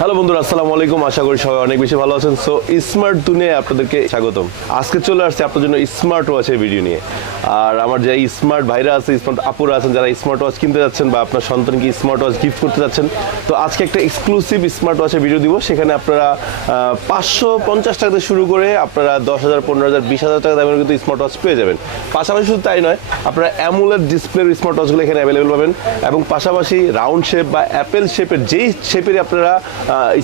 Hello বন্ধুরা, আসসালামু আলাইকুম। আশা করি সবাই অনেক বেশি ভালো আছেন। সো স্মার্ট দুনিয়ায় আপনাদেরকে স্বাগতম। আজকে চলে আসছে আপনার জন্য স্মার্ট ওয়াচের ভিডিও নিয়ে। আর আমার যে স্মার্ট ভাইরা আছে স্মার্ট আপুরা আছেন, যারা স্মার্ট ওয়াচ কিনতে যাচ্ছেন বা আপনার সন্তানকে স্মার্ট ওয়াচ গিফট করতে যাচ্ছেন, তো আজকে একটা এক্সক্লুসিভ স্মার্ট ওয়াচের ভিডিও দিব। সেখানে আপনারা পাঁচশো পঞ্চাশ টাকা থেকে শুরু করে আপনারা দশ হাজার, পনেরো হাজার, বিশ হাজার টাকা দামের কিন্তু স্মার্ট ওয়াচ পেয়ে যাবেন। পাশাপাশি শুধু তাই নয়, আপনারা অ্যামুলেট ডিসপ্লের স্মার্ট ওয়াচগুলো এখানে অ্যাভেলেবেল পাবেন। এবং পাশাপাশি রাউন্ড শেপ বা অ্যাপেল শেপের যেই শেপের আপনারা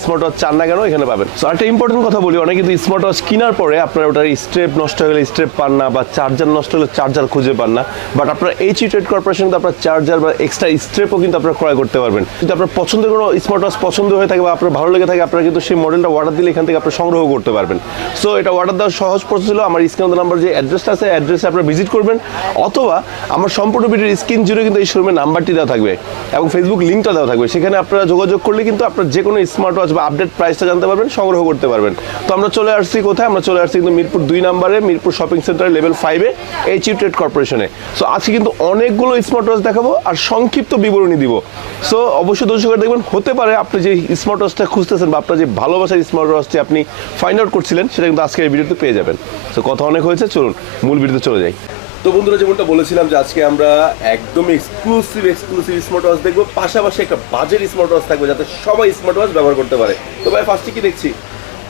স্মার্ট ওয়াচ চান না কেন, এখানে পাবেন। সো একটা ইম্পর্টেন্ট কথা বলি, অনেকে কিন্তু স্মার্ট ওয়াচ কেনার পরে আপনার ওটার স্ট্রেপ নষ্ট হয়ে গেলে স্ট্রেপ পান না বা চার্জার নষ্ট হলে চার্জার খুঁজে পান না বাট আপনার এইচ ট্রেড কর্পোরেশন কিন্তু আপনার চার্জার বা এক্সট্রা স্ট্রেপও কিন্তু আপনার ক্রয় করতে পারবেন। কিন্তু আপনার পছন্দের কোনো স্মার্ট ওয়াচ পছন্দ হয়ে থাকে বা আপনার ভালো লেগে থাকে, আপনারা কিন্তু সেই মডেলটা অর্ডার দিলে এখান থেকে আপনারা সংগ্রহ করতে পারবেন। সো এটা অর্ডার দেওয়ার সহজ প্রসেস হলো, আমার স্ক্রিন নাম্বার যে অ্যাড্রেসটা আছে অ্যাড্রেসে আপনারা ভিজিট করবেন, অথবা আমার সম্পূর্ণ ভিডিওর স্ক্রিন জুড়ে কিন্তু এই শোরুমের নাম্বারটি দেওয়া থাকবে এবং ফেসবুক লিঙ্কটা দেওয়া থাকবে। সেখানে আপনারা যোগাযোগ করলে কিন্তু আপনার যে কোনো স্মার্ট ওয়াচ বা আপডেট প্রাইসটা জানতে পারবেন, সংগ্রহ করতে পারবেন। তো আমরা চলে আসছি কোথায়? আমরা চলে আসছি কিন্তু মিরপুর দুই নম্বরে, মিরপুর শপিং সেন্টার লেভেল ফাইভে এইচ ইউ ট্রেড কর্পোরেশনে সো আজকে কিন্তু অনেকগুলো স্মার্ট ওয়াচ দেখাবো আর সংক্ষিপ্ত বিবরণী দিব। সো অবশ্যই দর্শকের দেখবেন, হতে পারে আপনি যে স্মার্ট ওয়াচটা খুঁজতেছেন বা আপনার যে ভালোবাসার স্মার্ট ওয়াচটি আপনি ফাইন্ড আউট করছিলেন, সেটা কিন্তু আজকে এই ভিডিওতে পেয়ে যাবেন। সো কথা অনেক হয়েছে, চলুন মূল ভিডিওতে চলে যাই। তো বন্ধুরা যেমনটা বলেছিলাম যে আজকে আমরা একদম এক্সক্লুসিভ এক্সক্লুসিভ স্মার্ট ওয়াচ দেখব পাশাপাশি একটা বাজেট স্মার্ট ওয়াচ থাকবে যাতে সবাই স্মার্ট ওয়াচ ব্যবহার করতে পারে। তো ভাই ফার্স্টে কি দেখছি?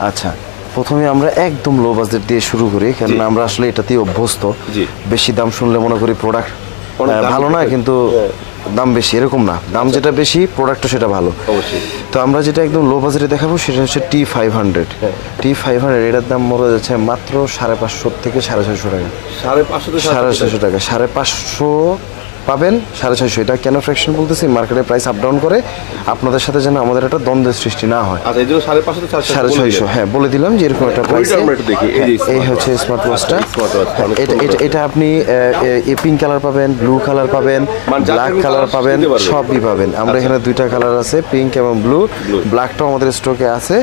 আচ্ছা প্রথমে আমরা একদম লো বাজেট দিয়ে শুরু করি কারণ আমরা আসলে এটাতেই অভ্যস্ত। বেশি দাম শুনলে মনে করি প্রোডাক্ট ভালো না কিন্তু হ্যাঁ। দাম বেশি এরকম না। দাম যেটা বেশি প্রোডাক্টও সেটা ভালো। অবশ্যই। তো আমরা যেটা একদম লো বাজেটে দেখাবো সেটা হচ্ছে T five hundred. T five hundred এটার দাম মনে যাচ্ছে মাত্র সাড়ে পাঁচশো থেকে সাড়ে ছয়শো টাকা। সাড়ে পাঁচশো থেকে সাড়ে ছয়শো টাকা। সাড়ে পাঁচশো পাবেন সাড়ে ছয়শো। এটা কেন ফ্র্যাকশন বলতেছি? মার্কেটের প্রাইস আপ ডাউন করে আপনাদের সাথে যেন আমাদের একটা দ্বন্দ্বের সৃষ্টি না হয়। আচ্ছা সাড়ে ছয়শো হ্যাঁ বলে দিলাম যে এরকম একটা প্রাইস দেখি, এই হচ্ছে স্মার্ট ওয়াচটা আচ্ছা, অনেক এটা এটা এটা আপনি পিঙ্ক কালার পাবেন ব্লু কালার পাবেন মানে ব্ল্যাক কালার পাবেন সবই পাবেন। আমরা এখানে দুইটা কালার আছে পিঙ্ক এবং ব্লু ব্ল্যাকটাও আমাদের স্টকে আছে।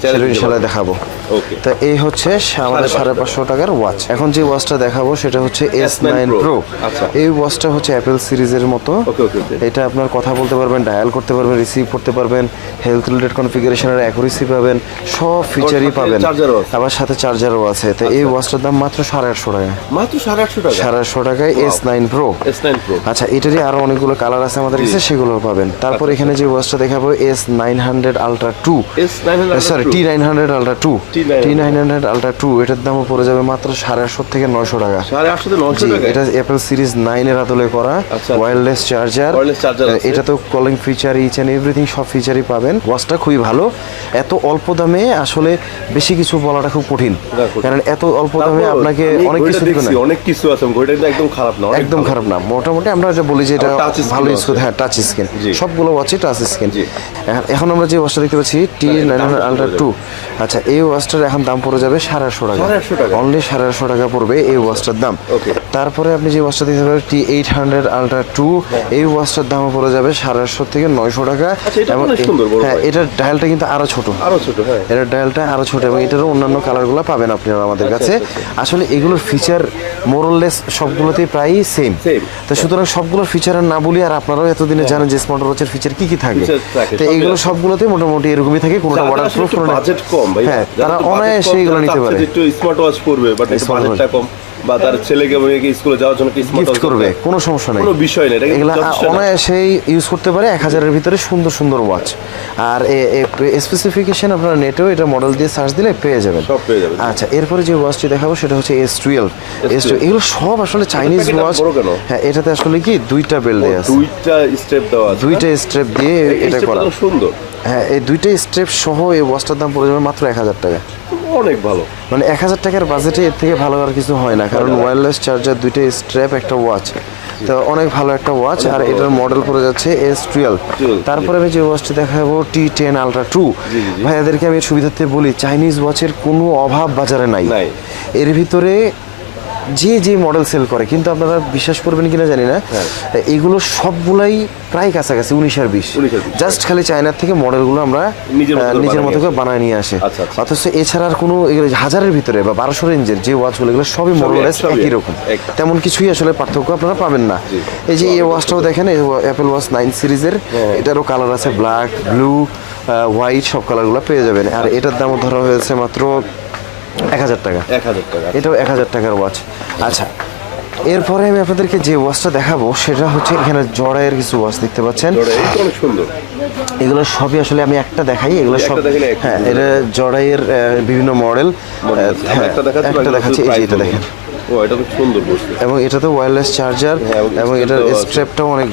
সেটা ইনশাল্লাহ দেখাবো। তা এই হচ্ছে আমাদের সাড়ে পাঁচশো টাকার ওয়াচ এখন যে ওয়াচটা দেখাবো সেটা হচ্ছে এস নাইন প্রো আচ্ছা। এই ওয়াচটা হচ্ছে অ্যাপেল সিরিজের মতো। এটা আপনার কথা বলতে পারবেন ডায়াল করতে পারবেন রিসিভ করতে পারবেন হেলথ রিলেটেড কনফিগারেশনের অ্যাকুরেসি পাবেন সব ফিচারই পাবেন। আবার সাথে চার্জারও আছে। তো এই ওয়াচটার দাম মাত্র সাড়ে আটশো টাকা। মাত্র সাড়ে আটশো টাকা? সাড়ে আটশো টাকায় S nine pro S nine pro আচ্ছা এটারই আরও অনেকগুলো কালার আছে আমাদের কাছে সেগুলো পাবেন। তারপর আচ্ছা, এখানে যে ওয়াচটা দেখাবো S nine hundred ultra two sorry T nine hundred ultra two T900 T nine hundred ultra two এটার দামও পড়ে যাবে মাত্র সাড়ে আটশো থেকে নয়শো টাকা। সাড়ে আটশো থেকে নশো টাকা এটা অ্যাপেল সিরিজ নাইনের আদলে করা। Wireless charger. এটা তো calling feature each and everything সব ফিচারই পাবেন। ওয়াচটা খুবই ভালো। এত অল্প দামে আসলে বেশি কিছু বলাটা খুব কঠিন। কারণ এত অল্প দামে আপনাকে অনেক কিছু দিবে না। অনেক কিছু আছে। ঘড়িটা কিন্তু একদম খারাপ না একদম খারাপ না। মোটামুটি আমরা যে বলি যে এটা ভালো আছে। হ্যাঁ টাচ স্ক্রিন সবগুলো ওয়াচই টাচ স্ক্রিন এখন আমরা যে ওয়াচটা দেখতে পাচ্ছি টি নাইন দামটা আলট্রা টু আচ্ছা এই ওয়াচটার এখন দাম পড়ে যাবে সাড়ে আটশো টাকা? অনলি সাড়ে আটশো টাকা পড়বে এই ওয়াচটার দাম। তারপরে আপনি যে ওয়াচটা দেখতে পাবেন T eight hundred ultra two এই ওয়াচটার দাম পড়ে যাবে সাড়ে আটশো থেকে নয়শো টাকা। আচ্ছা, এবং হ্যাঁ এটার ডায়ালটা কিন্তু আরও ছোট। আরও ছোট হ্যাঁ। এটার ডায়ালটা আরও ছোট এবং এটারও অন্যান্য কালারগুলো পাবেন আপনারা আমাদের আচ্ছা, কাছে। আসলে এগুলোর ফিচার মোরললেস সবগুলোতেই প্রায়ই সেম তো সুতরাং সবগুলোর ফিচার না বলি আর আপনারাও এতদিনে জানেন যে স্মার্ট ওয়াচের ফিচার কি কি থাকে। তো এগুলো। সবগুলোতে মোটামুটি এরকমই থাকে কোনোটা ওয়াটার প্রুফ বাজেট কম ভাই। হ্যাঁ তারা অনায়াসে এগুলো নিতে পারে। একটু স্মার্ট ওয়াচ পড়বে বাট একটু বাজেটটা কম বা তার ছেলেকে মেয়েকে স্কুলে যাওয়ার জন্য কি স্মার্ট করবে কোনো সমস্যা নেই। কোনো বিষয় নেই এগুলা অনায়াসেই ইউজ করতে পারে এক হাজারের ভিতরে সুন্দর সুন্দর ওয়াচ আর স্পেসিফিকেশন আপনারা নেটেও এটা মডেল দিয়ে সার্চ দিলে পেয়ে যাবেন। সব পেয়ে যাবেন। আচ্ছা এরপরে যে ওয়াচটি দেখাবো সেটা হচ্ছে এস টুয়েলভ এস S12 এগুলো সব আসলে চাইনিজ ওয়াচ কেন? হ্যাঁ এটাতে আসলে কি? দুইটা বেল দেওয়া আছে। দুইটা স্টেপ দেওয়া দুইটা স্ট্রেপ দিয়ে এটা করা। সুন্দর। হ্যাঁ এই দুইটা স্ট্রেপ সহ এই ওয়াচটার দাম পড়ে যাবে মাত্র এক হাজার টাকা। অনেক ভালো। মানে এক হাজার টাকার বাজেটে এর থেকে ভালো আর কিছু হয় না কারণ ওয়্যারলেস চার্জার দুইটা স্ট্র্যাপ একটা ওয়াচ তো অনেক ভালো একটা ওয়াচ আর এটার মডেল পড়ে যাচ্ছে এস টুয়েলভ তারপরে আমি যে ওয়াচটি দেখাবো টি টেন আলট্রা টু ভাইয়াদেরকে আমি সুবিধার্থে বলি চাইনিজ ওয়াচের কোনো অভাব বাজারে নাই। এর ভিতরে যে যে মডেল সেল করে কিন্তু আপনারা বিশ্বাস করবেন কিনা জানি না হ্যাঁ। এগুলো সবগুলাই প্রায় কাছাকাছি উনিশ আর বিশ। 19 আর 20 জাস্ট খালি চায়নার থেকে মডেলগুলো আমরা নিজের মতো করে বানিয়ে নিয়ে আসে। আচ্ছা, আচ্ছা। অথচ এছাড়া আর কোনো হাজারের ভিতরে বা বারোশো রেঞ্জের যে ওয়াচগুলো এগুলো সবই মডেল একই রকম। তেমন কিছুই আসলে পার্থক্য আপনারা পাবেন না। এই যে এই ওয়াচটাও দেখেন অ্যাপেল ওয়াচ নাইন সিরিজের হ্যাঁ। এটারও কালার আছে ব্ল্যাক ব্লু হোয়াইট সব কালারগুলো পেয়ে যাবেন। আর এটার দামও ধরা হয়েছে মাত্র এক হাজার টাকা। এক হাজার টাকা। এটাও এক হাজার টাকার ওয়াচ আচ্ছা এরপরে আমি আপনাদেরকে যে ওয়াচটা দেখাবো সেটা হচ্ছে এখানে জড়াইয়ের কিছু ওয়াচ দেখতে পাচ্ছেন। অনেক সুন্দর। এগুলো সবই আসলে আমি একটা দেখাই এগুলো সব হ্যাঁ এটা জড়াইয়ের বিভিন্ন মডেল আমরা একটা দেখাচ্ছি একটা দেখাচ্ছি এই যে এটা দেখেন। ও এটা সুন্দর এবং এটাতে ওয়্যারলেস চার্জার হ্যাঁ, এবং এবং এটার স্ট্র্যাপটাও অনেক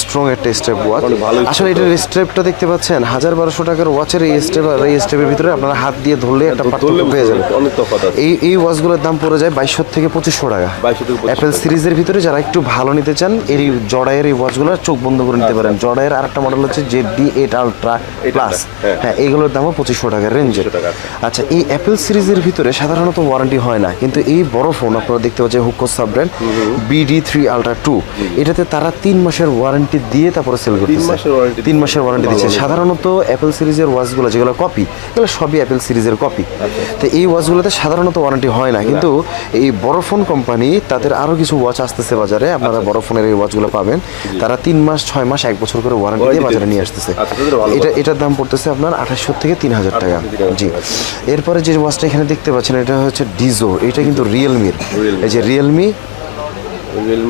স্ট্রং একটা স্ট্র্যাপ ওয়াচ আসলে এটার স্ট্র্যাপটা দেখতে পাচ্ছেন হাজার বারোশো টাকার ওয়াচের এই স্ট্র্যাপ আর এই স্ট্র্যাপের ভিতরে আপনারা হাত দিয়ে ধরলে একটা পার্থক্য পেয়ে যাবেন। এই এই ওয়াচগুলোর দাম পড়ে যায় বাইশশো থেকে পঁচিশশো টাকা। 2200 থেকে 2500 অ্যাপেল সিরিজের ভিতরে যারা একটু ভালো নিতে চান এই জড়াইয়ের এই ওয়াচগুলো চোখ বন্ধ করে নিতে পারেন। জড়াইয়ের আরেকটা মডেল হচ্ছে Z D eight ultra plus হ্যাঁ। হ্যাঁ এইগুলোর দামও পঁচিশশো টাকার রেঞ্জের আচ্ছা এই অ্যাপেল সিরিজের ভিতরে সাধারণত ওয়ারেন্টি হয় না কিন্তু এই বড় ফোন আপনারা দেখতে পাচ্ছেন Hoco sub brand BD three ultra two এটাতে তারা তিন মাসের ওয়ারেন্টি দিয়ে তারপরে সেল করতেছে। তিন মাসের ওয়ারেন্টি দিচ্ছে। সাধারণত অ্যাপেল সিরিজের ওয়াচগুলো যেগুলো কপি এগুলো সবই অ্যাপেল সিরিজের কপি তো এই ওয়াচগুলোতে সাধারণত ওয়ারেন্টি হয় না। কিন্তু এই বড় ফোন কোম্পানি তাদের আরও কিছু ওয়াচ আসতেছে বাজারে। আপনারা বড় ফোনের এই ওয়াচগুলো পাবেন। তারা তিন মাস ছয় মাস এক বছর করে ওয়ারেন্টি দিয়ে বাজারে নিয়ে আসতেছে। আচ্ছা, এটা এটার দাম পড়তেছে আপনার আঠাশশো থেকে তিন হাজার টাকা। জি। এরপরে যে ওয়াচটা এখানে দেখতে পাচ্ছেন এটা হচ্ছে ডিজো এটা কিন্তু রিয়েলমির এই Realme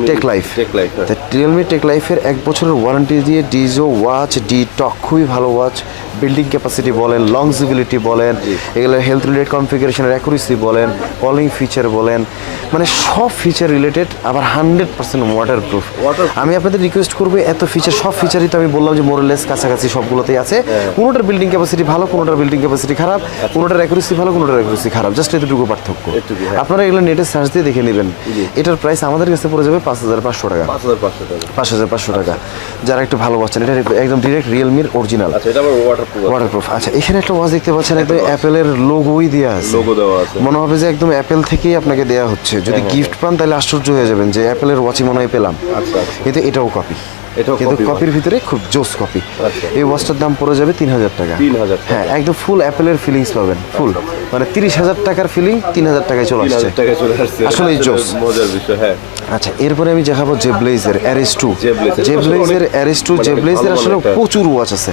tech life tech life Realme tech লাইফের এক বছরের ওয়ারেন্টি দিয়ে ডিজো ওয়াচ ডি টক খুবই ভালো ওয়াচ বিল্ডিং ক্যাপাসিটি বলেন লংজিবিলিটি বলেন এগুলো হেলথ রিলেটেড কনফিগারেশনের অ্যাকুরেসি বলেন কলিং ফিচার বলেন মানে সব ফিচার রিলেটেড আবার হান্ড্রেড পার্সেন্ট ওয়াটার প্রুফ আমি আপনাদের রিকোয়েস্ট করব এত ফিচার সব ফিচারই তো আমি বললাম যে মোরলেস কাছাকাছি সবগুলোতেই আছে। কোনোটার বিল্ডিং ক্যাপাসিটি ভালো কোনোটার বিল্ডিং ক্যাপাসিটি খারাপ কোনোটার অ্যাকুরেসি ভালো কোনোটার অ্যাকুরেসি খারাপ। জাস্ট এতটুকু পার্থক্য। হ্যাঁ। আপনারা এগুলো নেটে সার্চ দিয়ে দেখে নেবেন। এটার প্রাইস আমাদের কাছে পড়ে যাবে পাঁচ হাজার পাঁচশো টাকা। পাঁচ হাজার পাঁচশো টাকা। পাঁচ হাজার পাঁচশো টাকা। যারা একটু ভালো পাচ্ছেন এটা একদম ডিরেক্ট রিয়েলমির অরিজিনাল আচ্ছা এটা আবার ওয়াটার ওয়াটারপ্রুফ আচ্ছা এখানে একটা ওয়াচ দেখতে পাচ্ছেন একদম অ্যাপেলের লোগোই দেওয়া আছে। লোগো দেওয়া আছে। মনে হবে যে একদম অ্যাপেল থেকেই আপনাকে দেওয়া হচ্ছে। যদি গিফট পান তাহলে আশ্চর্য হয়ে যাবেন যে অ্যাপেলের ওয়াচই মনে হয় পেলাম। আচ্ছা আচ্ছা। কিন্তু এটাও কপি কিন্তু কপির ভিতরে খুব জোস কপি আচ্ছা। এই ওয়াচটার দাম পড়ে যাবে তিন হাজার টাকা। হ্যাঁ একদম ফুল অ্যাপেলের ফিলিংস পাবেন ফুল মানে তিরিশ হাজার টাকার ফিলিং তিন হাজার টাকায় চলে আসছে। আসলেই জোস। মজার বিষয় হ্যাঁ। আচ্ছা এরপরে আমি দেখাবো জেব্লেজের অ্যারেস টু জেব্লেজের। জেব্লেজের অ্যারেস টু মানে জেব্লেজের ভালো আসলে প্রচুর ওয়াচ আছে।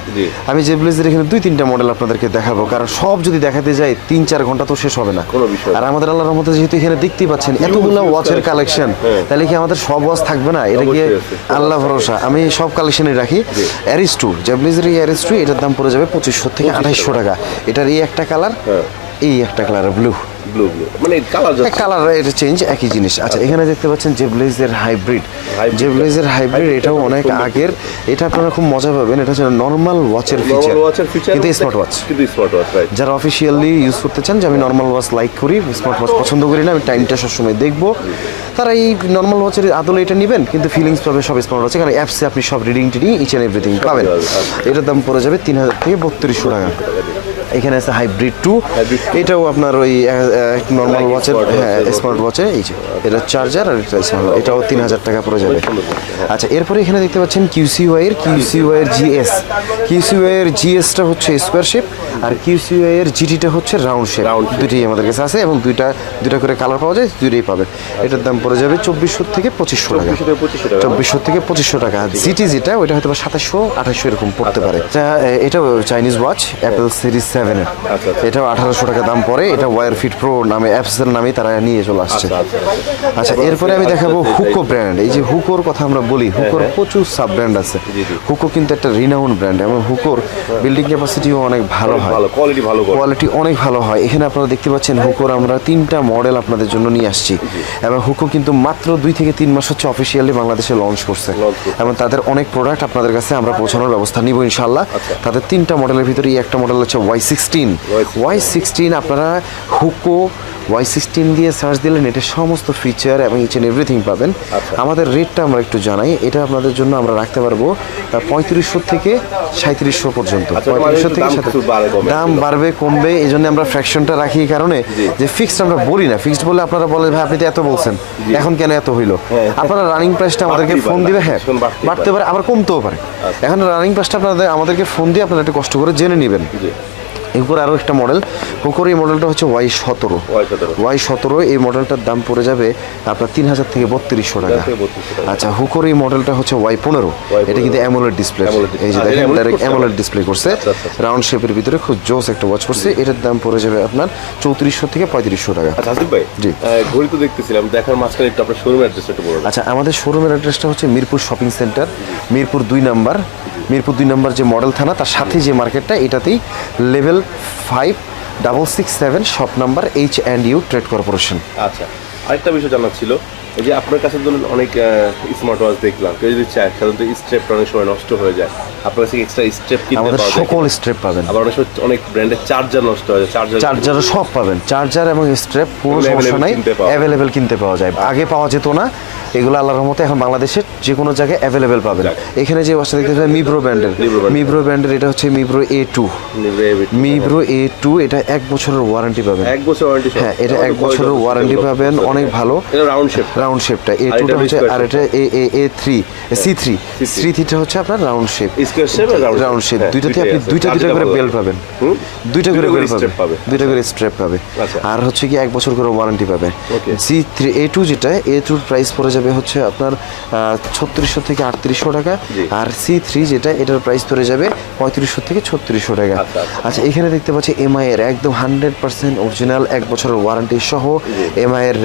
আমি জেব্লেজের এখানে দুই তিনটা মডেল আপনাদেরকে দেখাবো কারণ সব যদি দেখাতে যাই তিন চার ঘণ্টা তো শেষ হবে না। আর আমাদের আল্লাহর মধ্যে যেহেতু এখানে দেখতেই পাচ্ছেন এতগুলো ওয়াচের কালেকশন। তাহলে কি আমাদের সব ওয়াচ থাকবে না? এটা কি আল্লাহ ভরসা। আমি সব কালেকশনই রাখি। অ্যারিস টু জেব্লেজের এই অ্যারিস টু এটার দাম পড়ে যাবে পঁচিশশো থেকে আঠাইশশো টাকা। এটার এই একটা কালার হ্যাঁ। এই একটা কালার ব্লু ব্লু ব্লু মানে কালার জাস্ট কালার এটা চেঞ্জ একই জিনিস। আচ্ছা এখানে দেখতে পাচ্ছেন জেব্লেজের হাইব্রিড। জেব্লেজের হাইব্রিড এটাও অনেক আগের। এটা আপনারা খুব মজা পাবেন। এটা হচ্ছে নর্মাল ওয়াচের ফিচার ওয়াচের ফিচার কিন্তু স্মার্ট ওয়াচ কিন্তু স্মার্ট ওয়াচ রাইট যারা অফিসিয়ালি ইউজ করতে চান যে আমি নর্মাল ওয়াচ লাইক করি স্মার্ট ওয়াচ পছন্দ করি না আমি টাইমটা সবসময় দেখব। তারা এই নর্মাল ওয়াচের আদলে এটা নেবেন কিন্তু ফিলিংস পাবে সব স্মার্ট ওয়াচে কারণ অ্যাপসে আপনি সব রিডিং টিডিং ইচ অ্যান্ড এভরিথিং পাবেন। আচ্ছা। এটার দাম পড়ে যাবে তিন হাজার থেকে বত্রিশশো টাকা। এখানে আছে হাইব্রিড টু এটাও আপনার ওই নর্মাল ওয়াচের হ্যাঁ স্মার্ট ওয়াচে এই যে এটা চার্জার আর এটা স্মার্ট এটাও তিন হাজার টাকা পড়ে যাবে। আচ্ছা এরপরে এখানে দেখতে পাচ্ছেন কিউসিওয়াই এর কিউসিওয়াই এর জিএস কিউসিওয়াই এর জিএসটা হচ্ছে স্কোয়ার শেপ আর কিউসিওয়াই এর জিটিটা হচ্ছে রাউন্ড শেপ। দুটি আমাদের কাছে আছে এবং দুইটা দুইটা করে কালার পাওয়া যায় দুইটাই পাবে। এটার দাম পড়ে যাবে চব্বিশশো থেকে পঁচিশশো টাকা। চব্বিশশো থেকে পঁচিশশো টাকা। জিটি যেটা ওইটা হয়তো সাতাশশো আঠাশশো এরকম পড়তে পারে। এটা এটাও চাইনিজ ওয়াচ অ্যাপেল সিরিজ সেভেনের আচ্ছা, আচ্ছা। এটাও আঠারোশো টাকা দাম পড়ে। এটা ওয়ার ফিট প্রো নামে অ্যাপসের নামে তারা নিয়ে চলে আসছে। আচ্ছা, আচ্ছা। আচ্ছা। এরপরে আমি দেখাবো হুকো ব্র্যান্ড এই যে হুকোর কথা আমরা বলি হুকোর প্রচুর সাব ব্র্যান্ড আছে। হ্যাঁ। হুকো কিন্তু একটা রিনাউন ব্র্যান্ড এবং হুকোর বিল্ডিং ক্যাপাসিটিও অনেক ভালো হয়। ভালো কোয়ালিটি ভালো কোয়ালিটি অনেক ভালো হয়। এখানে আপনারা দেখতে পাচ্ছেন হুকোর আমরা তিনটা মডেল আপনাদের জন্য নিয়ে আসছি। এবং হুকো কিন্তু মাত্র দুই থেকে তিন মাস হচ্ছে অফিসিয়ালি বাংলাদেশে লঞ্চ করছে। এবং তাদের অনেক প্রোডাক্ট আপনাদের কাছে আমরা পৌঁছানোর ব্যবস্থা নিব ইনশাল্লাহ আচ্ছা। তাদের তিনটা মডেলের ভিতরে এই একটা মডেল হচ্ছে ওয়াই সিক্সটিন ওয়াই সিক্সটিন আপনারা হুকো ওয়াই সিক্সটিন দিয়ে সার্চ দিলে নেটের সমস্ত ফিচার এবং ইচ এন্ড এভরিথিং পাবেন। আচ্ছা। আমাদের রেটটা আমরা একটু জানাই। এটা আপনাদের জন্য আমরা রাখতে পারব পঁয়ত্রিশশো থেকে সাঁত্রিশশো পর্যন্ত। আচ্ছা, পঁয়ত্রিশশো থেকে দাম বাড়বে কমবে এই জন্য আমরা ফ্র্যাকশনটা রাখি এই কারণে। যে ফিক্সড আমরা বলি না ফিক্সড বলে আপনারা বলে ভাই আপনি তো এত বলছেন এখন কেন এত হইল? আপনারা রানিং প্রাইসটা আমাদেরকে ফোন দিবে হ্যাঁ বাড়তে পারে। আবার কমতেও পারে। এখন রানিং প্রাইসটা আপনাদের আমাদেরকে ফোন দিয়ে আপনারা একটু কষ্ট করে জেনে নেবেন। এরপর আরও একটা মডেল হুকোর এই মডেলটা হচ্ছে ওয়াই সতেরো। ওয়াই সতেরো। এই মডেলটার দাম পড়ে যাবে আপনার তিন হাজার থেকে বত্রিশশো টাকা। থেকে 3200 টাকা। আচ্ছা হুকোর এই মডেলটা হচ্ছে ওয়াই পনেরো। এটা কিন্তু অ্যামোলেড ডিসপ্লে। এই যে আচ্ছা, দেখেন ডাইরেক্ট অ্যামোলেড ডিসপ্লে করছে। আচ্ছা, আচ্ছা, আচ্ছা। রাউন্ড শেপের ভিতরে খুব জোস একটা ওয়াচ করছে। এটার দাম পড়ে যাবে আপনার চৌত্রিশশো থেকে পঁয়ত্রিশশো টাকা। আচ্ছা ভাই জি। ঘড়ি তো দেখতেছিলাম দেখার মাঝখানে একটু আপনার শোরুম অ্যাড্রেসটা একটু বলুন আচ্ছা আমাদের শোরুমের অ্যাড্রেসটা হচ্ছে মিরপুর শপিং সেন্টার মিরপুর দুই নাম্বার। মিরপুর দুই নম্বর যে মডেল থানা তার সাথে যে মার্কেটটা এটাতেই level five double six seven shop number H and U trade corporation আচ্ছা আরেকটা বিষয় জানার ছিল যে আপনার কাছে ধরুন অনেক স্মার্ট ওয়াচ দেখলাম কেউ যদি চায় সাধারণত স্ট্রেপটা অনেক সময় নষ্ট হয়ে যায় আপনার কাছে এক্সট্রা স্ট্রেপ কিনতে পাওয়া যায় সকল স্ট্রেপ পাবেন। আবার অনেক সময় অনেক ব্র্যান্ডের চার্জার নষ্ট হয়ে যায় চার্জার চার্জার সব পাবেন চার্জার এবং স্ট্রেপ পুরো সমস্যা নাই অ্যাভেলেবেল কিনতে পাওয়া যায়। আগে পাওয়া যেত না এগুলো আল্লাহর রহমতে এখন বাংলাদেশের যে কোনো জায়গায় অ্যাভেলেবেল পাবেন। এখানে যে ওয়াচটা দেখতে পাচ্ছেন মিব্রো ব্র্যান্ডের মিব্রো ব্র্যান্ডের এটা হচ্ছে মিব্রো এ টু মিব্রো এ টু এটা এক বছরের ওয়ারেন্টি পাবেন। এক বছর ওয়ারেন্টি হ্যাঁ এটা এক বছরের ওয়ারেন্টি পাবেন অনেক ভালো। রাউন্ড শেপ রাউন্ড শেপটা এ টুটা হচ্ছে আর এটা A A A three C three C থ্রিটা হচ্ছে আপনার round shape square shape round shape দুইটাতে আপনি দুইটা দুইটা করে বেল পাবেন। দুইটা করে বেল পাবে। পাবেন। দুইটা করে স্ট্র্যাপ পাবে আচ্ছা। আর হচ্ছে কি এক বছর করে ওয়ারেন্টি পাবে সি থ্রি এ টু যেটা এ টুর প্রাইস পড়ে যাবে হচ্ছে আপনার ছত্রিশশো থেকে আটত্রিশশো টাকা। আর সি থ্রি যেটা এটার প্রাইস ধরে যাবে পঁয়ত্রিশশো থেকে ছত্রিশশো টাকা। আচ্ছা, আচ্ছা। আচ্ছা এখানে দেখতে পাচ্ছি এমআই এর একদম হান্ড্রেড পার্সেন্ট অরিজিনাল এক বছরের ওয়ারেন্টি সহ এমআই এর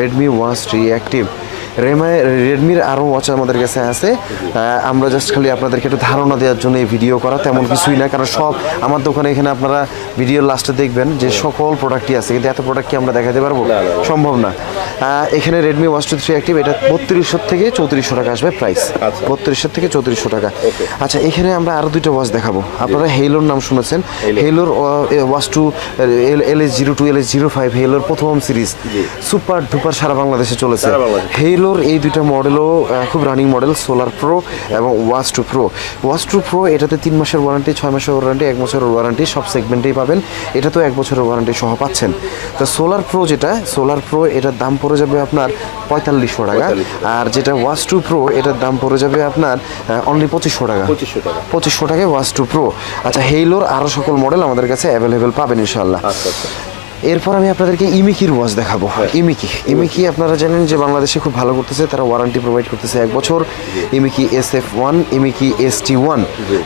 রেডমি ওয়াচ থ্রি অ্যাক্টিভ রেমাই রেডমির আরও ওয়াচ আমাদের কাছে আছে। আমরা জাস্ট খালি আপনাদেরকে একটু ধারণা দেওয়ার জন্য এই ভিডিও করা তেমন কিছুই না কারণ সব আমার দোকানে এখানে আপনারা ভিডিওর লাস্টে দেখবেন যে সকল প্রোডাক্টই আছে। কিন্তু এত প্রোডাক্ট কি আমরা দেখাতে পারব। সম্ভব না। এখানে Redmi watch two three active এটা বত্রিশশো থেকে চৌত্রিশশো টাকা আসবে প্রাইস আচ্ছা। বত্রিশশো থেকে চৌত্রিশশো টাকা। আচ্ছা এখানে আমরা আরও দুইটা ওয়াচ দেখাবো। আপনারা হেলোর নাম শুনেছেন। হেলোর watch two L S zero two L S zero five হেলোর প্রথম সিরিজ সুপার ডুপার সারা বাংলাদেশে চলেছে। হেলোর এই দুইটা মডেলও খুব রানিং মডেল সোলার প্রো এবং watch two pro watch two pro এটাতে তিন মাসের ওয়ারেন্টি ছয় মাসের ওয়ারেন্টি এক বছরের ওয়ারেন্টি সব সেগমেন্টেই পাবেন। এটা তো এক বছরের ওয়ারেন্টি সহ পাচ্ছেন। তো সোলার প্রো যেটা সোলার প্রো এটার দাম পড়ে যাবে আপনার পঁয়তাল্লিশশো টাকা। আর যেটা ওয়াচ টু প্রো এটার দাম পড়ে যাবে আপনার অনলি পঁচিশশো টাকা। পঁচিশশো টাকা। পঁচিশশো টাকায় ওয়াচ টু প্রো। আচ্ছা হেইলোর আরও সকল মডেল আমাদের কাছে অ্যাভেলেবেল পাবেন ইনশাল্লাহ আচ্ছা আচ্ছা। এরপর আমি আপনাদেরকে ইমিকির ওয়াচ দেখাবো। ইমিকি ইমিকি আপনারা জানেন যে বাংলাদেশে খুব ভালো করতেছে তারা ওয়ারেন্টি প্রোভাইড করতেছে এক বছর। Imiki S F one Imiki S T one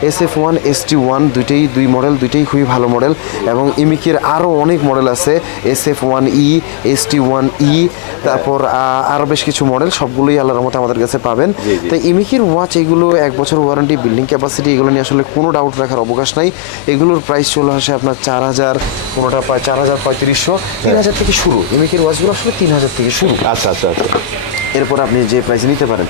S F one S T one দুইটাই দুই মডেল দুইটাই খুবই ভালো মডেল এবং ইমিকির আরও অনেক মডেল আছে S F one E S T one E তারপর আরও বেশ কিছু মডেল সবগুলোই আল্লাহর মতো আমাদের কাছে পাবেন। তো ইমিকির ওয়াচ এগুলো এক বছর ওয়ারেন্টি বিল্ডিং ক্যাপাসিটি এগুলো নিয়ে আসলে কোনো ডাউট রাখার অবকাশ নাই। এগুলোর প্রাইস চলে আসে আপনার চার হাজার কোনোটা চার হাজার পঁয়ত্রিশশো তিন হাজার থেকে শুরু। ইমিকির ওয়াচগুলো আসলে তিন হাজার থেকে শুরু। আচ্ছা আচ্ছা আচ্ছা। এরপর আপনি যে প্রাইসে নিতে পারেন।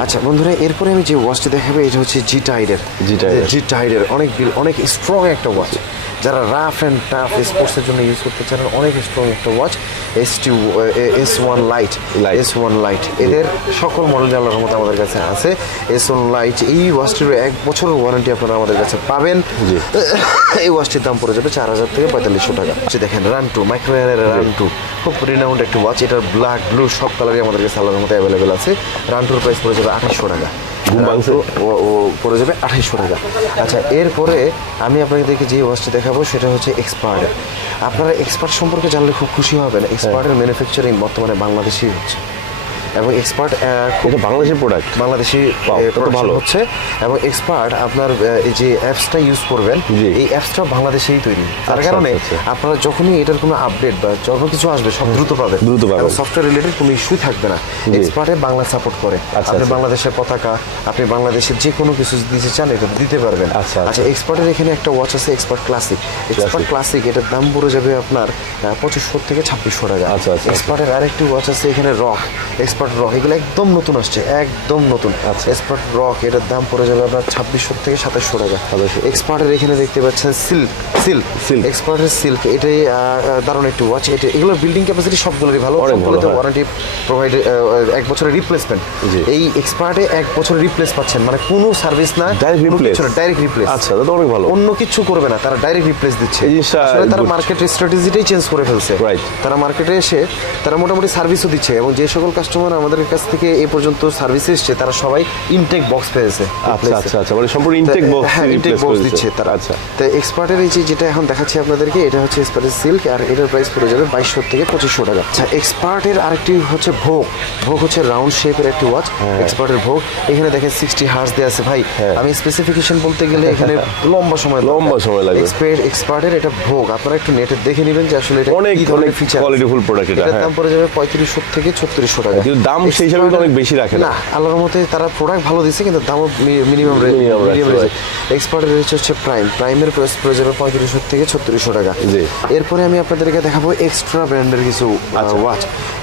আচ্ছা বন্ধুরা এরপরে আমি যে ওয়াচটা দেখাবো এটা হচ্ছে জি টাইডের জি টাইডের। জি টাইডের অনেক বিল- অনেক স্ট্রং একটা ওয়াচ যারা রাফ অ্যান্ড টাফ স্পোর্টসের জন্য ইউজ করতে চান অনেক স্ট্রং একটা watch S T S one lite. S one lite এদের সকল মডেল আল্লাহর মতো আমাদের কাছে আছে এস ওয়ান লাইট এই ওয়াচটির এক বছরের ওয়ারেন্টি আপনারা আমাদের কাছে পাবেন। এই ওয়াচটির দাম পড়ে যাবে চার হাজার থেকে পঁয়তাল্লিশশো টাকা। আচ্ছা দেখেন run two micro run two খুব রিনাউন্ড একটা ওয়াচ এটার ব্ল্যাক ব্লু সব কালারই আমাদের কাছে আল্লাহর মতো অ্যাভেলেবেল আছে। রান টুর প্রাইস পড়ে যাবে আঠাশশো টাকা। ঘুম ও পড়ে যাবে আঠাইশশো টাকা। আচ্ছা এরপরে আমি আপনাদেরকে যে ওয়াচটি দেখাবো, সেটা হচ্ছে এক্সপার্ট আপনারা এক্সপার্ট সম্পর্কে জানলে খুব খুশি হবেন। এক্সপার্টের ম্যানুফ্যাকচারিং বর্তমানে বাংলাদেশেই হচ্ছে। এবং এক্সপার্ট এটা বাংলাদেশের প্রোডাক্ট বাংলাদেশি ভালো। হচ্ছে। এবং এক্সপার্ট আপনার এই যে অ্যাপসটা ইউজ করবেন। এই অ্যাপসটা বাংলাদেশেই তৈরি। তার আচ্ছা, কারণে আচ্ছা, আচ্ছা। আপনারা যখনই এটার কোনো আপডেট বা যখন কিছু আসবে সব দ্রুত পাবেন। দ্রুত পাবেন। সফটওয়্যার রিলেটেড কোনো ইস্যু থাকবে না। এক্সপার্টে বাংলা সাপোর্ট করে। আপনি। বাংলাদেশের পতাকা আপনি বাংলাদেশের যে কোনো কিছু দিতে চান এটা দিতে পারবেন। আচ্ছা, এক্সপার্টের এখানে একটা ওয়াচ আছে এক্সপার্ট ক্লাসিক এক্সপার্ট ক্লাসিক এটার দাম পড়ে যাবে আপনার পঁচিশশো থেকে ছাব্বিশশো টাকা। আচ্ছা, আচ্ছা, আচ্ছা। এক্সপার্টের আরেকটি ওয়াচ আছে এখানে রক এক্সপার্ট রক এগুলো একদম নতুন আসছে একদম নতুন আচ্ছা। এক্সপার্ট রক এটার দাম পড়ে যাবে আপনার ছাব্বিশশো থেকে সাতাশশো টাকা 2700 এক্সপার্টের এখানে দেখতে পাচ্ছেন সিল্ক সিল্ক Silk। এক্সপার্টের সিল্ক এটাই দারুণ একটি ওয়াচ এটা এগুলোর বিল্ডিং ক্যাপাসিটি সবগুলোরই ভালো সবগুলোতে হ্যাঁ। ওয়ারেন্টি প্রোভাইড এক বছরের রিপ্লেসমেন্ট। এই এক্সপার্টে এক বছর রিপ্লেস পাচ্ছেন মানে কোনো সার্ভিস না? ডাইরেক্ট রিপ্লেস আচ্ছা এটা অনেক ভালো অন্য কিছু করবে না তারা ডাইরেক্ট রিপ্লেস দিচ্ছে এই জিনিসটা তারা. মার্কেটের স্ট্র্যাটেজিটাই চেঞ্জ করে ফেলছে Right. তারা মার্কেটে এসে তারা মোটামুটি সার্ভিসও দিচ্ছে এবং যে সকল কাস্টমার আমাদের কাছ থেকে এই পর্যন্ত সার্ভিস এসছে। তারা সবাই ইনটেক বক্স পেয়েছে। আচ্ছা আচ্ছা আচ্ছা মানে সম্পূর্ণ ইনটেক বক্স হ্যাঁ ইনটেক বক্স দিচ্ছে তারা। আচ্ছা। তো এক্সপার্টের এই যে- যেটা এখন দেখাচ্ছি আপনাদেরকে এটা হচ্ছে স্পার্টের সিল্ক আর এটার প্রাইস পড়ে যাবে বাইশশো থেকে পঁচিশশো টাকা। আচ্ছা এক্সপার্টের আরেকটি হচ্ছে ভোগ ভোগ হচ্ছে রাউন্ড শেপের একটি ওয়াচ এক্সপার্টের ভোগ এখানে দেখেন সিক্সটি হার্স দেওয়া আছে ভাই। আমি স্পেসিফিকেশন বলতে গেলে এখানে লম্বা সময় লম্বা সময় লাগবে। এক্সপার্ট এক্সপার্টের এটা ভোগ আপনারা একটু নেটে দেখে নেবেন যে আসলে এটা অনেক অনেক ফিচার কোয়ালিটিফুল প্রোডাক্ট এটা হ্যাঁ। দাম পড়ে যাবে পঁয়ত্রিশশো থেকে ছত্রিশশো টাকা। দাম সেই হিসাবে অনেক বেশি রাখে না। আল্লাহর মতে তারা প্রোডাক্ট ভালো দিচ্ছে কিন্তু দামও মিনিমাম. রয়েছে এক্সপার্টের রয়েছে হচ্ছে প্রাইম প্রাইমের প্রাইস পড়ে যাবে পঁয়ত্রিশশো থেকে ছত্রিশশো টাকা। জি। এরপরে আমি আপনাদেরকে দেখাবো এক্সট্রা ব্র্যান্ডের কিছু। ওয়াচ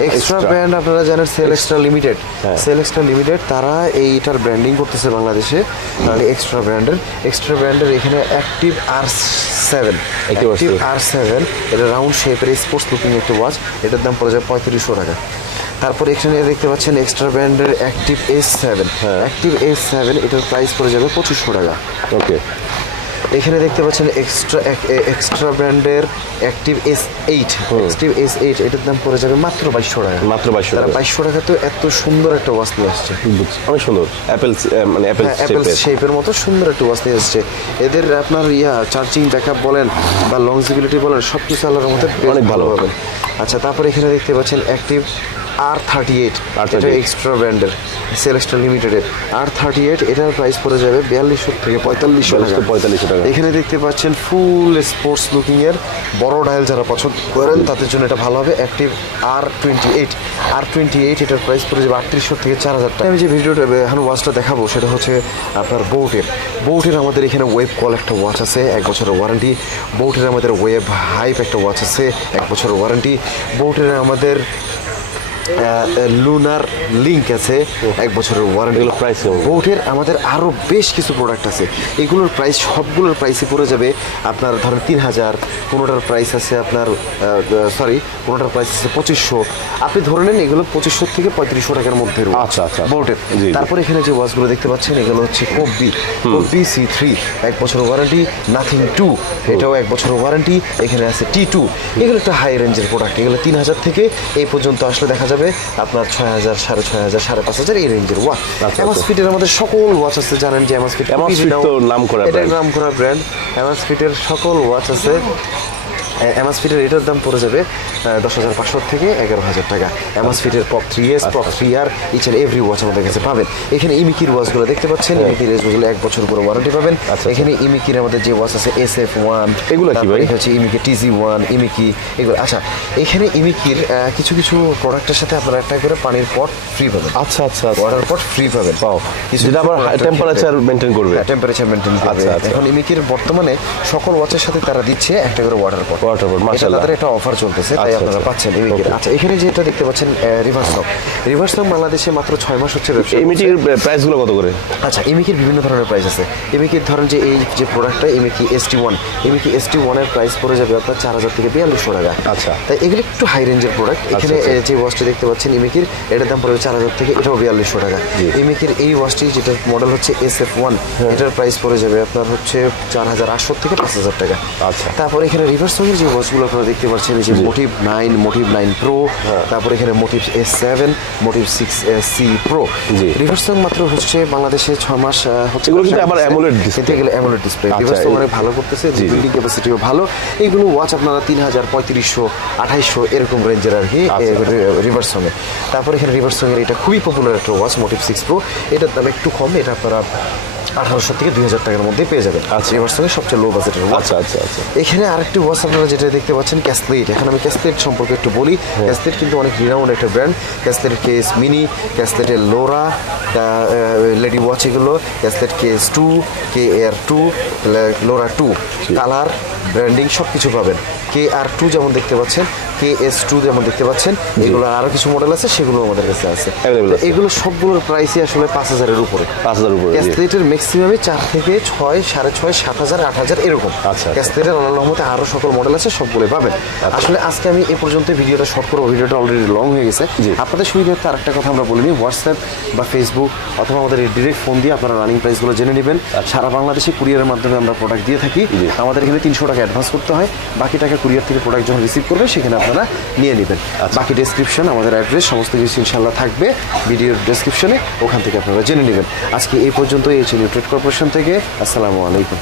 এক্সট্রা ব্র্যান্ড আপনারা জানেন cell extra limited. Cell extra limited তারা এইটার ব্র্যান্ডিং করতেছে বাংলাদেশে। তাহলে এক্সট্রা ব্র্যান্ডের এক্সট্রা ব্র্যান্ডের এখানে active R seven active R seven এটা রাউন্ড শেপের স্পোর্টস লুকিং একটা ওয়াচ এটার দাম পড়ে যাবে পঁয়ত্রিশশো টাকা। তারপর এখানে দেখতে পাচ্ছেন এক্সট্রা ব্র্যান্ডের active S seven. Active S seven এটার প্রাইস পড়ে যাবে পঁচিশশো টাকা। ওকে এখানে দেখতে পাচ্ছেন এক্সট্রা এক্সট্রা ব্র্যান্ডের active S eight active S eight এটার দাম পড়ে যাবে মাত্র বাইশশো টাকা। মাত্র বাইশশো টাকা। বাইশশো টাকা তো এত সুন্দর একটা ওয়াচ নিয়ে আসছে। অনেক সুন্দর। অ্যাপেল মানে অ্যাপেল অ্যাপেল শেপের মতো সুন্দর একটা ওয়াচ নিয়ে এসছে এদের আপনার ইয়া চার্জিং ব্যাকআপ বলেন বা লংজিবিলিটি বলেন সব কিছু আল্লাহর মধ্যে অনেক ভালো। পাবেন আচ্ছা তারপর এখানে দেখতে পাচ্ছেন active R thirty eight R38 এটা এক্সট্রা ব্র্যান্ডের সেলেক্সট্রা লিমিটেডের আর থার্টি এইট এটার প্রাইস পড়ে যাবে বিয়াল্লিশশো থেকে পঁয়তাল্লিশশো 42 টাকা 4500 টাকা। এখানে দেখতে পাচ্ছেন ফুল স্পোর্টস লুকিং এর বড় ডায়াল যারা পছন্দ করেন তাদের জন্য এটা ভালো হবে। Active R twenty eight R twenty eight এটার প্রাইস পড়ে যাবে আটত্রিশশো থেকে চার হাজার টাকা। আমি যে ভিডিওটা এখন ওয়াচটা দেখাবো সেটা হচ্ছে আপনার বোটের বোটের আমাদের এখানে ওয়েব কল একটা ওয়াচ আছে এক বছরের ওয়ারেন্টি বোটের আমাদের ওয়েব হাইপ একটা ওয়াচ আছে এক বছরের ওয়ারেন্টি বোটের আমাদের লুনার লিঙ্ক আছে এক বছরের ওয়ারেন্টি কেমন? বোটের আমাদের আরও বেশ কিছু প্রোডাক্ট আছে এগুলোর প্রাইস সবগুলোর প্রাইসই পড়ে যাবে আপনার ধরেন তিন হাজার কোনোটার প্রাইস আছে আপনার সরি কোনোটার প্রাইস আছে পঁচিশশো আপনি ধরে নেন এগুলো পঁচিশশো থেকে পঁয়ত্রিশশো টাকার মধ্যে। আচ্ছা, আচ্ছা। বোটের জি। এখানে যে ওয়াচগুলো দেখতে পাচ্ছেন এগুলো হচ্ছে কব্বি কব্বি সি থ্রি এক বছর ওয়ারেন্টি নাথিং টু এটাও এক বছর ওয়ারেন্টি এখানে আছে টি টু এগুলো একটা হাই রেঞ্জের প্রোডাক্ট এগুলো তিন হাজার থেকে এই পর্যন্ত আসলে দেখা যাবে আপনার ছয় হাজার সাড়ে ছয় হাজার সাড়ে পাঁচ হাজার এই রেঞ্জের ওয়াচ। আচ্ছা। অ্যামাসফিটের আমাদের সকল ওয়াচ আছে জানেন যে Amazfit তো নামকরা এটা নাম করা ব্র্যান্ড অ্যামাসফিটের সকল ওয়াচ আছে। অ্যামাসফিটের এটার দাম পড়ে যাবে দশ হাজার পাঁচশো থেকে এগারো হাজার টাকা। অ্যামাসফিটের pop three S pop three R each and every watch আমাদের কাছে পাবেন। এখানে ইমিকির ওয়াচগুলো দেখতে পাচ্ছেন ইমিকির ওয়াচগুলো এক বছর করে ওয়ারেন্টি পাবেন। আচ্ছা। এখানে ইমিকির আমাদের যে ওয়াচ আছে এস এফ ওয়ান এগুলো কি ভাই? হচ্ছে ইমিকি টিজি ওয়ান ইমিকি এগুলো। আচ্ছা এখানে ইমিকির কিছু কিছু প্রোডাক্টের সাথে আপনারা একটা করে পানির পট ফ্রি পাবেন। আচ্ছা আচ্ছা আচ্ছা। ওয়াটার পট ফ্রি পাবেন। পাও যেটা আবার টেম্পারেচার মেনটেন করবে। হ্যাঁ টেম্পারেচার মেনটেন করবে। আচ্ছা, আচ্ছা। এখন ইমিকির বর্তমানে সকল ওয়াচের সাথে তারা দিচ্ছে একটা করে ওয়াটার পট Pot, মাশাআল্লাহ। তাদের একটা অফার চলতেছে তাই আচ্ছা, আপনারা আচ্ছা। পাচ্ছেন ইমিকির. আচ্ছা এখানে যেটা দেখতে পাচ্ছেন রিভার্স লক রিভার্স লক বাংলাদেশে মাত্র ছয় মাস হচ্ছে ব্যবসা। মিটির প্রাইসগুলো কত করে আচ্ছা এমিকির বিভিন্ন ধরনের প্রাইস আছে এমিকির ধরেন যে এই যে প্রোডাক্টটা এমিকি এস টি ওয়ান এমিকি এস টি ওয়ানের প্রাইস পড়ে যাবে আপনার চার হাজার থেকে বিয়াল্লিশশো টাকা আচ্ছা। তাই এগুলো একটু হাই রেঞ্জের প্রোডাক্ট এখানে আচ্ছা। যে ওয়াচটি দেখতে পাচ্ছেন ইমিকির এটার দাম পড়বে চার হাজার থেকে এটাও বিয়াল্লিশশো টাকা ইমিকির এই ওয়াচটি যেটা মডেল হচ্ছে এস এফ ওয়ান। এটার প্রাইস পড়ে যাবে আপনার হচ্ছে চার হাজার আটশো থেকে পাঁচ হাজার টাকা আচ্ছা। তারপর এখানে রিভার্স সঙ্গের যে ওয়াচগুলো আপনারা দেখতে পাচ্ছেন এই যে Motive nine Motive nine pro. তারপর এখানে Motive S seven Motive six S C pro. Reverse মাত্র হচ্ছে বাংলাদেশে ছয় মাস হচ্ছে এগুলো কিন্তু AMOLED করতেছে। display। এগুলো অ্যামোলেড ডিসপ্লে রিভার্স অনেক ভালো করতেছে। বিল্ডিং ক্যাপাসিটিও ভালো এইগুলো ওয়াচ আপনারা তিন হাজার পঁয়ত্রিশশো আঠাইশশো এরকম রেঞ্জের আর কি আচ্ছা, রিভার্স সঙ্গে তারপর এখানে রিভার্স সঙ্গের এটা খুবই পপুলার একটা ওয়াচ মোটিভ সিক্স প্রো এটার দাম একটু কম এটা আপনারা আঠারোশো থেকে দুই হাজার টাকার মধ্যে পেয়ে যাবেন। আচ্ছা। রিভার্স সঙ্গে সবচেয়ে লো বাজেটের ওয়াচ আচ্ছা আচ্ছা আচ্ছা। এখানে আরেকটি ওয়াচ আপনারা যেটা দেখতে পাচ্ছেন ক্যাসলেট এখন আমি ক্যাসলেট সম্পর্কে একটু বলি। ক্যাসলেট কিন্তু অনেক রিনাউন্ড একটা ব্র্যান্ড ক্যাসলেট কেস মিনি ক্যাসলেটের লোরা লেডি ওয়াচ এগুলো ক্যাসলেট case two K air two Lora two colour branding সব কিছু পাবেন। কে আর টু যেমন দেখতে পাচ্ছেন কে এস টু যেমন দেখতে পাচ্ছেন এগুলো আরও কিছু মডেল আছে সেগুলো আমাদের কাছে আছে। এগুলো সবগুলোর প্রাইসই আসলে পাঁচ হাজারের উপরে। পাঁচ হাজার উপরে। ক্যাসলেটের ম্যাক্সিমামে চার থেকে ছয় সাড়ে ছয় সাত হাজার আট হাজার এরকম। আচ্ছা। ক্যাসলেটের আল্লাহ রহমতে আরও সকল মডেল আছে সবগুলো পাবেন। আসলে আজকে আমি এ পর্যন্ত ভিডিওটা শর্ট করব ভিডিওটা অলরেডি লং হয়ে গেছে। আপনাদের সুবিধার্থে আরেকটা কথা আমরা বলিনি হোয়াটসঅ্যাপ বা ফেসবুক অথবা আমাদের ডিরেক্ট ফোন দিয়ে আপনারা রানিং প্রাইসগুলো জেনে নেবেন। সারা বাংলাদেশে কুরিয়ারের মাধ্যমে আমরা প্রোডাক্ট দিয়ে থাকি। আমাদের এখানে তিনশো টাকা অ্যাডভান্স করতে হয় বাকি টাকা কুরিয়ার থেকে প্রোডাক্ট যখন রিসিভ করবে সেখানে আপনারা নিয়ে নেবেন। বাকি ডেসক্রিপশন আমাদের অ্যাড্রেস সমস্ত কিছু ইনশাল্লাহ থাকবে ভিডিওর ডেসক্রিপশনে ওখান থেকে আপনারা জেনে নেবেন। আজকে এই পর্যন্ত এই ছিল ট্রেড কর্পোরেশন থেকে। আসসালামু আলাইকুম।